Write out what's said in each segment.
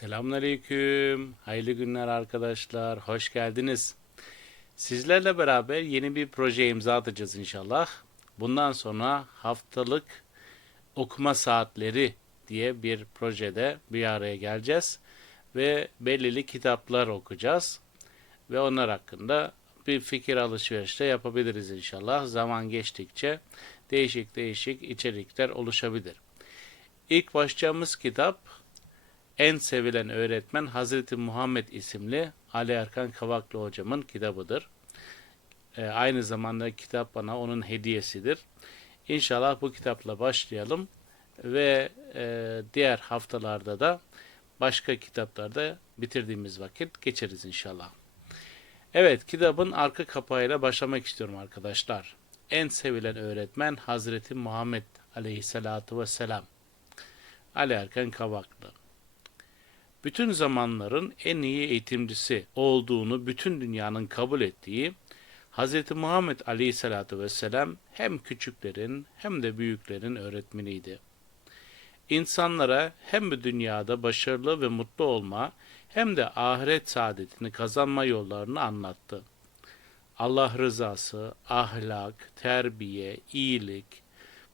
Selamünaleyküm. Hayırlı günler arkadaşlar. Hoş geldiniz. Sizlerle beraber yeni bir proje imza atacağız inşallah. Bundan sonra haftalık okuma saatleri diye bir projede bir araya geleceğiz ve belirli kitaplar okuyacağız ve onlar hakkında bir fikir alışverişi de yapabiliriz inşallah. Zaman geçtikçe değişik değişik içerikler oluşabilir. İlk başlayacağımız kitap en sevilen öğretmen Hazreti Muhammed isimli Ali Erkan Kavaklı hocamın kitabıdır. E, aynı zamanda kitap bana onun hediyesidir. İnşallah bu kitapla başlayalım ve e, diğer haftalarda da başka kitaplarda bitirdiğimiz vakit geçeriz inşallah. Evet, kitabın arka kapağıyla başlamak istiyorum arkadaşlar. En sevilen öğretmen Hazreti Muhammed aleyhissalatu vesselam. Ali Erkan Kavaklı bütün zamanların en iyi eğitimcisi olduğunu bütün dünyanın kabul ettiği Hz. Muhammed Aleyhisselatü Vesselam hem küçüklerin hem de büyüklerin öğretmeniydi. İnsanlara hem bu dünyada başarılı ve mutlu olma hem de ahiret saadetini kazanma yollarını anlattı. Allah rızası, ahlak, terbiye, iyilik,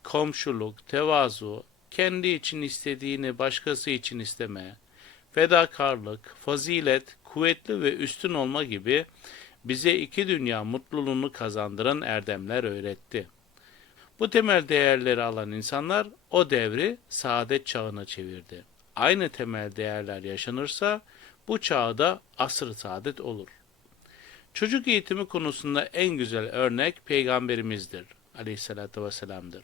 komşuluk, tevazu, kendi için istediğini başkası için isteme, fedakarlık, fazilet, kuvvetli ve üstün olma gibi bize iki dünya mutluluğunu kazandıran erdemler öğretti. Bu temel değerleri alan insanlar o devri saadet çağına çevirdi. Aynı temel değerler yaşanırsa bu çağda asr saadet olur. Çocuk eğitimi konusunda en güzel örnek peygamberimizdir. Aleyhissalatü vesselam'dır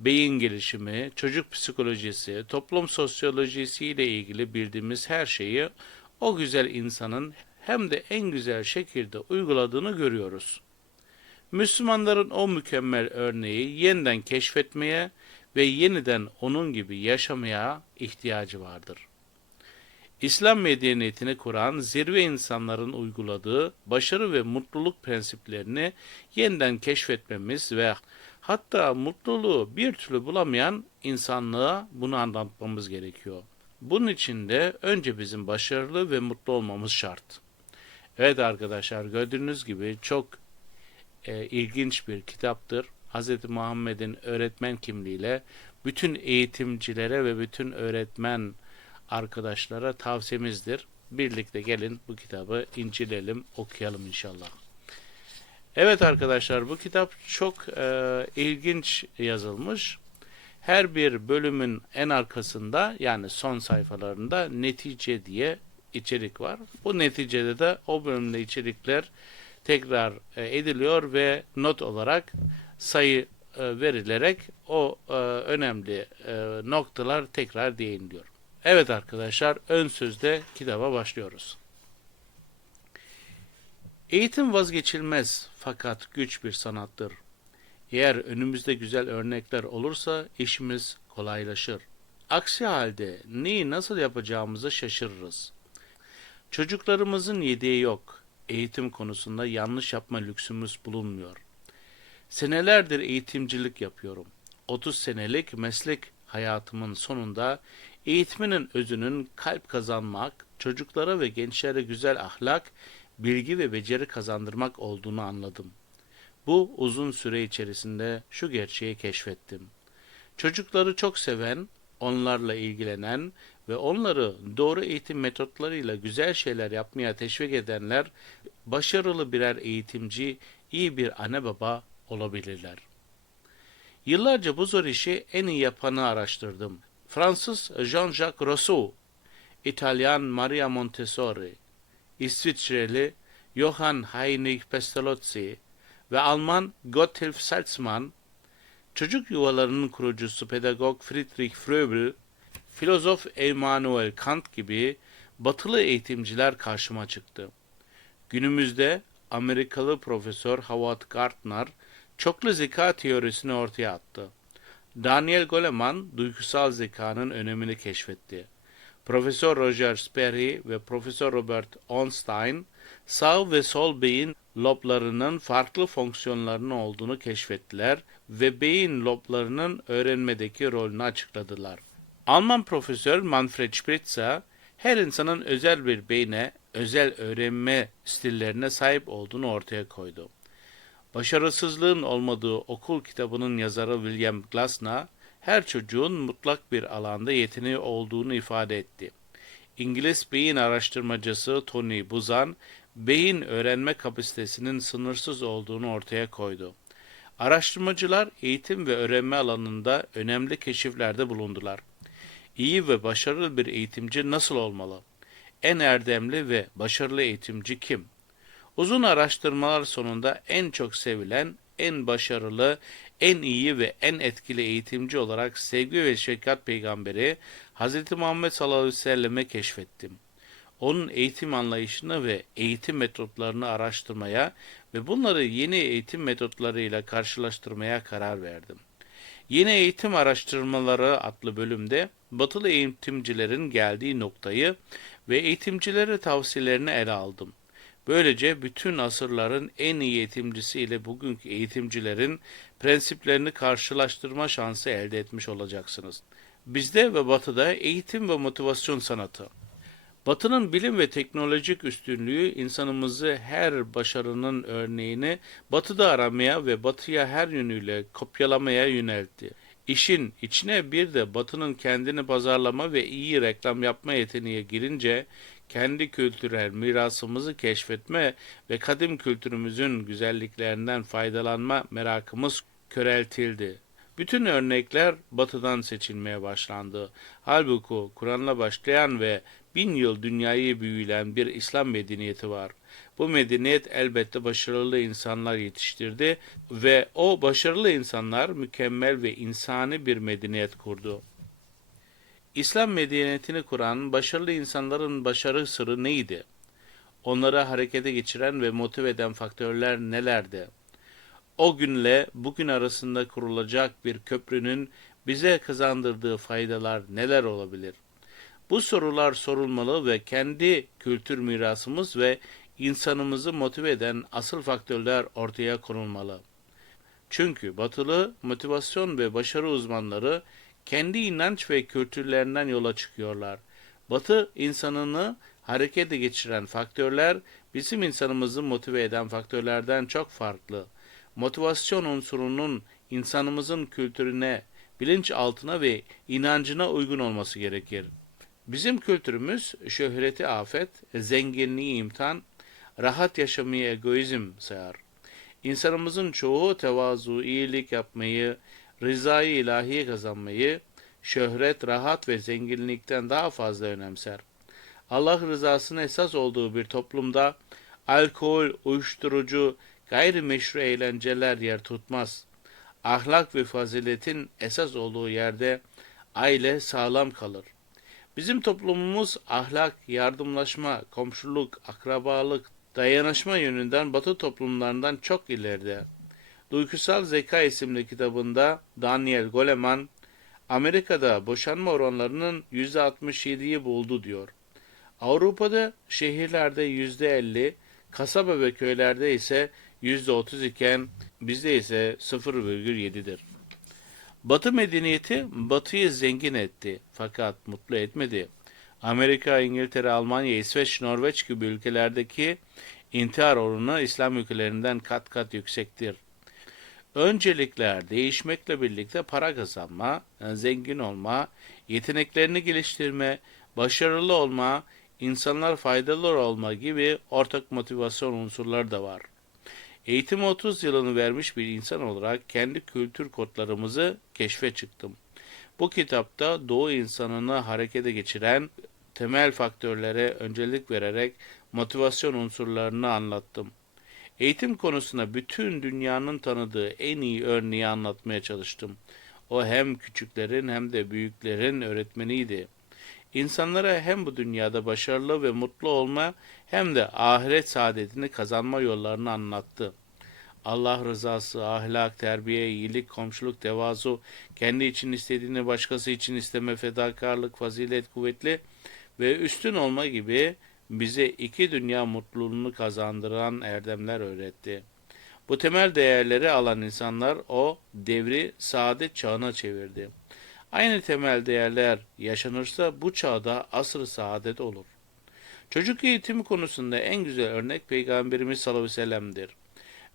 beyin gelişimi, çocuk psikolojisi, toplum sosyolojisi ile ilgili bildiğimiz her şeyi o güzel insanın hem de en güzel şekilde uyguladığını görüyoruz. Müslümanların o mükemmel örneği yeniden keşfetmeye ve yeniden onun gibi yaşamaya ihtiyacı vardır. İslam medeniyetini kuran zirve insanların uyguladığı başarı ve mutluluk prensiplerini yeniden keşfetmemiz ve Hatta mutluluğu bir türlü bulamayan insanlığa bunu anlatmamız gerekiyor. Bunun için de önce bizim başarılı ve mutlu olmamız şart. Evet arkadaşlar gördüğünüz gibi çok e, ilginç bir kitaptır. Hz. Muhammed'in öğretmen kimliğiyle bütün eğitimcilere ve bütün öğretmen arkadaşlara tavsiyemizdir. Birlikte gelin bu kitabı inceleyelim, okuyalım inşallah. Evet arkadaşlar bu kitap çok e, ilginç yazılmış. Her bir bölümün en arkasında yani son sayfalarında netice diye içerik var. Bu neticede de o bölümde içerikler tekrar e, ediliyor ve not olarak sayı e, verilerek o e, önemli e, noktalar tekrar değiniliyor. Evet arkadaşlar ön sözde kitaba başlıyoruz. Eğitim vazgeçilmez fakat güç bir sanattır. Eğer önümüzde güzel örnekler olursa işimiz kolaylaşır. Aksi halde neyi nasıl yapacağımızı şaşırırız. Çocuklarımızın yediği yok. Eğitim konusunda yanlış yapma lüksümüz bulunmuyor. Senelerdir eğitimcilik yapıyorum. 30 senelik meslek hayatımın sonunda eğitiminin özünün kalp kazanmak, çocuklara ve gençlere güzel ahlak bilgi ve beceri kazandırmak olduğunu anladım. Bu uzun süre içerisinde şu gerçeği keşfettim. Çocukları çok seven, onlarla ilgilenen ve onları doğru eğitim metotlarıyla güzel şeyler yapmaya teşvik edenler başarılı birer eğitimci, iyi bir anne baba olabilirler. Yıllarca bu zor işi en iyi yapanı araştırdım. Fransız Jean-Jacques Rousseau, İtalyan Maria Montessori, İsviçreli Johann Heinrich Pestalozzi ve Alman Gotthilf Salzmann, çocuk yuvalarının kurucusu pedagog Friedrich Fröbel, filozof Immanuel Kant gibi batılı eğitimciler karşıma çıktı. Günümüzde Amerikalı profesör Howard Gardner çoklu zeka teorisini ortaya attı. Daniel Goleman duygusal zekanın önemini keşfetti. Profesör Roger Sperry ve Profesör Robert Onstein sağ ve sol beyin loblarının farklı fonksiyonlarının olduğunu keşfettiler ve beyin loblarının öğrenmedeki rolünü açıkladılar. Alman profesör Manfred Spitzer her insanın özel bir beyne, özel öğrenme stillerine sahip olduğunu ortaya koydu. Başarısızlığın olmadığı okul kitabının yazarı William Glasner, her çocuğun mutlak bir alanda yeteneği olduğunu ifade etti. İngiliz beyin araştırmacısı Tony Buzan, beyin öğrenme kapasitesinin sınırsız olduğunu ortaya koydu. Araştırmacılar eğitim ve öğrenme alanında önemli keşiflerde bulundular. İyi ve başarılı bir eğitimci nasıl olmalı? En erdemli ve başarılı eğitimci kim? Uzun araştırmalar sonunda en çok sevilen, en başarılı, en iyi ve en etkili eğitimci olarak sevgi ve şefkat peygamberi Hz. Muhammed sallallahu aleyhi ve selleme keşfettim. Onun eğitim anlayışını ve eğitim metotlarını araştırmaya ve bunları yeni eğitim metotlarıyla karşılaştırmaya karar verdim. Yeni Eğitim Araştırmaları adlı bölümde batılı eğitimcilerin geldiği noktayı ve eğitimcilere tavsiyelerini ele aldım. Böylece bütün asırların en iyi eğitimcisi ile bugünkü eğitimcilerin prensiplerini karşılaştırma şansı elde etmiş olacaksınız. Bizde ve batıda eğitim ve motivasyon sanatı. Batı'nın bilim ve teknolojik üstünlüğü insanımızı her başarının örneğini Batı'da aramaya ve Batı'ya her yönüyle kopyalamaya yöneltti. İşin içine bir de Batı'nın kendini pazarlama ve iyi reklam yapma yeteneği girince kendi kültürel mirasımızı keşfetme ve kadim kültürümüzün güzelliklerinden faydalanma merakımız köreltildi. Bütün örnekler batıdan seçilmeye başlandı. Halbuki Kur'an'la başlayan ve bin yıl dünyayı büyülen bir İslam medeniyeti var. Bu medeniyet elbette başarılı insanlar yetiştirdi ve o başarılı insanlar mükemmel ve insani bir medeniyet kurdu. İslam medeniyetini kuran başarılı insanların başarı sırrı neydi? Onları harekete geçiren ve motive eden faktörler nelerdi? O günle bugün arasında kurulacak bir köprünün bize kazandırdığı faydalar neler olabilir? Bu sorular sorulmalı ve kendi kültür mirasımız ve insanımızı motive eden asıl faktörler ortaya konulmalı. Çünkü batılı motivasyon ve başarı uzmanları kendi inanç ve kültürlerinden yola çıkıyorlar. Batı insanını harekete geçiren faktörler bizim insanımızı motive eden faktörlerden çok farklı. Motivasyon unsurunun insanımızın kültürüne, bilinçaltına ve inancına uygun olması gerekir. Bizim kültürümüz şöhreti afet, zenginliği imtihan, rahat yaşamayı egoizm sayar. İnsanımızın çoğu tevazu, iyilik yapmayı, rızayı ilahi kazanmayı, şöhret, rahat ve zenginlikten daha fazla önemser. Allah rızasının esas olduğu bir toplumda alkol, uyuşturucu, gayrimeşru eğlenceler yer tutmaz. Ahlak ve faziletin esas olduğu yerde aile sağlam kalır. Bizim toplumumuz ahlak, yardımlaşma, komşuluk, akrabalık, dayanışma yönünden batı toplumlarından çok ileride. Duygusal Zeka isimli kitabında Daniel Goleman, Amerika'da boşanma oranlarının %67'yi buldu diyor. Avrupa'da şehirlerde %50, kasaba ve köylerde ise %30 iken bizde ise 0,7'dir. Batı medeniyeti Batı'yı zengin etti fakat mutlu etmedi. Amerika, İngiltere, Almanya, İsveç, Norveç gibi ülkelerdeki intihar oranı İslam ülkelerinden kat kat yüksektir. Öncelikler değişmekle birlikte para kazanma, zengin olma, yeteneklerini geliştirme, başarılı olma, insanlar faydalı olma gibi ortak motivasyon unsurları da var. Eğitim 30 yılını vermiş bir insan olarak kendi kültür kodlarımızı keşfe çıktım. Bu kitapta Doğu insanını harekete geçiren temel faktörlere öncelik vererek motivasyon unsurlarını anlattım. Eğitim konusunda bütün dünyanın tanıdığı en iyi örneği anlatmaya çalıştım. O hem küçüklerin hem de büyüklerin öğretmeniydi. İnsanlara hem bu dünyada başarılı ve mutlu olma hem de ahiret saadetini kazanma yollarını anlattı. Allah rızası, ahlak, terbiye, iyilik, komşuluk, tevazu, kendi için istediğini başkası için isteme, fedakarlık, fazilet, kuvvetli ve üstün olma gibi bize iki dünya mutluluğunu kazandıran erdemler öğretti. Bu temel değerleri alan insanlar o devri saadet çağına çevirdi. Aynı temel değerler yaşanırsa bu çağda asr-ı saadet olur. Çocuk eğitimi konusunda en güzel örnek Peygamberimiz sallallahu aleyhi ve sellem'dir.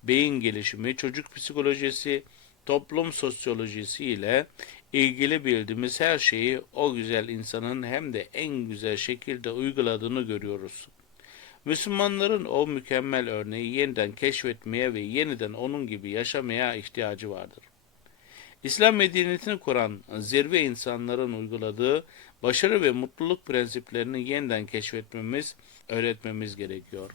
Beyin gelişimi, çocuk psikolojisi, toplum sosyolojisi ile ilgili bildiğimiz her şeyi o güzel insanın hem de en güzel şekilde uyguladığını görüyoruz. Müslümanların o mükemmel örneği yeniden keşfetmeye ve yeniden onun gibi yaşamaya ihtiyacı vardır. İslam medeniyetini kuran zirve insanların uyguladığı başarı ve mutluluk prensiplerini yeniden keşfetmemiz, öğretmemiz gerekiyor.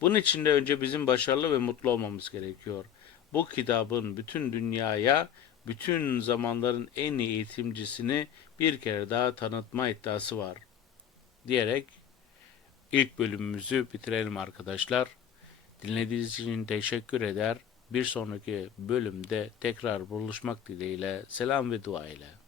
Bunun için de önce bizim başarılı ve mutlu olmamız gerekiyor. Bu kitabın bütün dünyaya, bütün zamanların en iyi eğitimcisini bir kere daha tanıtma iddiası var. Diyerek ilk bölümümüzü bitirelim arkadaşlar. Dinlediğiniz için teşekkür eder. Bir sonraki bölümde tekrar buluşmak dileğiyle selam ve dua ile.